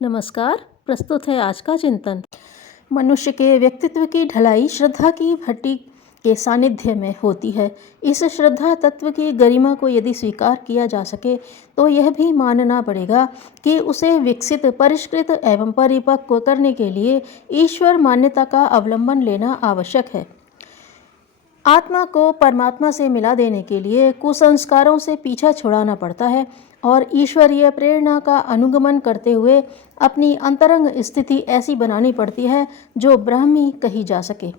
नमस्कार। प्रस्तुत है आज का चिंतन। मनुष्य के व्यक्तित्व की ढलाई श्रद्धा की भट्टी के सानिध्य में होती है। इस श्रद्धा तत्व की गरिमा को यदि स्वीकार किया जा सके तो यह भी मानना पड़ेगा कि उसे विकसित, परिष्कृत एवं परिपक्व करने के लिए ईश्वर मान्यता का अवलंबन लेना आवश्यक है। आत्मा को परमात्मा से मिला देने के लिए कुसंस्कारों से पीछा छुड़ाना पड़ता है और ईश्वरीय प्रेरणा का अनुगमन करते हुए अपनी अंतरंग स्थिति ऐसी बनानी पड़ती है जो ब्राह्मी कही जा सके।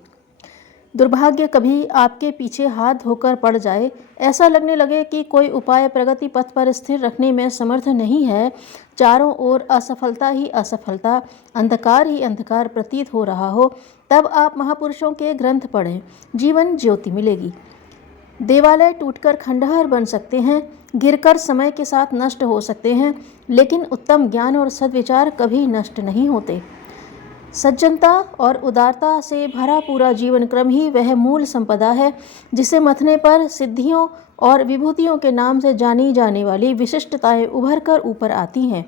दुर्भाग्य कभी आपके पीछे हाथ धोकर पड़ जाए, ऐसा लगने लगे कि कोई उपाय प्रगति पथ पर स्थिर रखने में समर्थ नहीं है, चारों ओर असफलता ही असफलता, अंधकार ही अंधकार प्रतीत हो रहा हो, तब आप महापुरुषों के ग्रंथ पढ़ें, जीवन ज्योति मिलेगी। देवालय टूटकर खंडहर बन सकते हैं, गिरकर समय के साथ नष्ट हो सकते हैं, लेकिन उत्तम ज्ञान और सद्विचार कभी नष्ट नहीं होते। सज्जनता और उदारता से भरा पूरा जीवन क्रम ही वह मूल संपदा है जिसे मथने पर सिद्धियों और विभूतियों के नाम से जानी जाने वाली विशिष्टताएं उभर कर ऊपर आती हैं।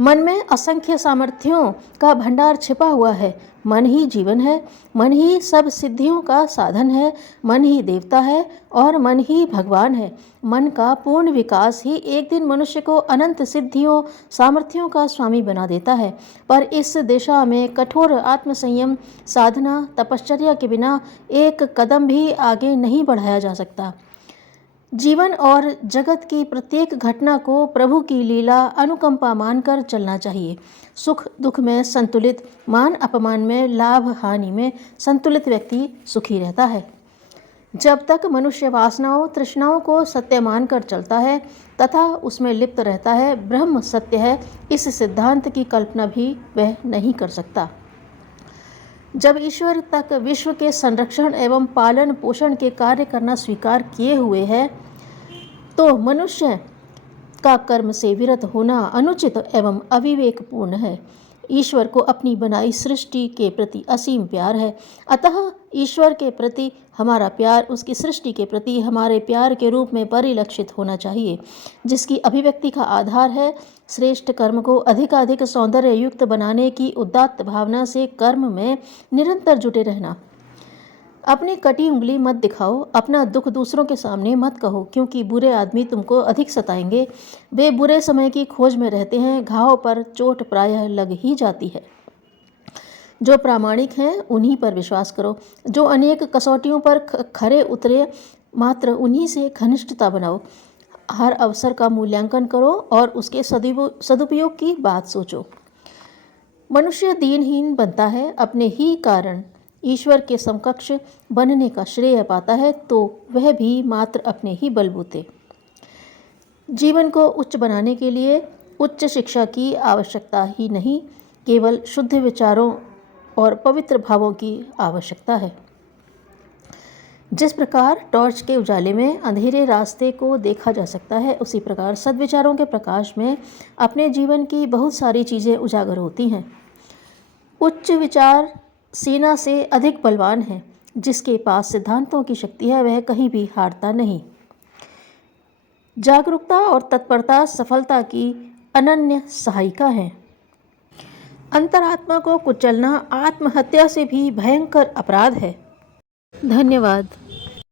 मन में असंख्य सामर्थ्यों का भंडार छिपा हुआ है। मन ही जीवन है, मन ही सब सिद्धियों का साधन है, मन ही देवता है और मन ही भगवान है। मन का पूर्ण विकास ही एक दिन मनुष्य को अनंत सिद्धियों, सामर्थ्यों का स्वामी बना देता है। पर इस दिशा में कठोर आत्मसंयम, साधना, तपश्चर्या के बिना एक कदम भी आगे नहीं बढ़ाया जा सकता। जीवन और जगत की प्रत्येक घटना को प्रभु की लीला, अनुकंपा मानकर चलना चाहिए। सुख दुख में संतुलित, मान अपमान में, लाभ हानि में संतुलित व्यक्ति सुखी रहता है। जब तक मनुष्य वासनाओं, तृष्णाओं को सत्य मानकर चलता है तथा उसमें लिप्त रहता है, ब्रह्म सत्य है, इस सिद्धांत की कल्पना भी वह नहीं कर सकता। जब ईश्वर तक विश्व के संरक्षण एवं पालन पोषण के कार्य करना स्वीकार किए हुए है, तो मनुष्य का कर्म से विरत होना अनुचित एवं अविवेकपूर्ण है। ईश्वर को अपनी बनाई सृष्टि के प्रति असीम प्यार है, अतः ईश्वर के प्रति हमारा प्यार उसकी सृष्टि के प्रति हमारे प्यार के रूप में परिलक्षित होना चाहिए, जिसकी अभिव्यक्ति का आधार है श्रेष्ठ कर्म को अधिकाधिक सौंदर्य युक्त बनाने की उदात्त भावना से कर्म में निरंतर जुटे रहना। अपनी कटी उंगली मत दिखाओ, अपना दुख दूसरों के सामने मत कहो, क्योंकि बुरे आदमी तुमको अधिक सताएंगे। वे बुरे समय की खोज में रहते हैं, घाव पर चोट प्रायः लग ही जाती है। जो प्रामाणिक हैं उन्हीं पर विश्वास करो, जो अनेक कसौटियों पर खरे उतरे मात्र उन्हीं से घनिष्ठता बनाओ। हर अवसर का मूल्यांकन करो और उसके सदुपयोग की बात सोचो। मनुष्य दीनहीन बनता है, अपने ही कारण ईश्वर के समकक्ष बनने का श्रेय पाता है, तो वह भी मात्र अपने ही बलबूते। जीवन को उच्च बनाने के लिए उच्च शिक्षा की आवश्यकता ही नहीं, केवल शुद्ध विचारों और पवित्र भावों की आवश्यकता है। जिस प्रकार टॉर्च के उजाले में अंधेरे रास्ते को देखा जा सकता है, उसी प्रकार सद्विचारों के प्रकाश में अपने जीवन की बहुत सारी चीज़ें उजागर होती हैं। उच्च विचार सेना से अधिक बलवान है। जिसके पास सिद्धांतों की शक्ति है वह कहीं भी हारता नहीं। जागरूकता और तत्परता सफलता की अनन्य सहायिका है। अंतरात्मा को कुचलना आत्महत्या से भी भयंकर अपराध है। धन्यवाद।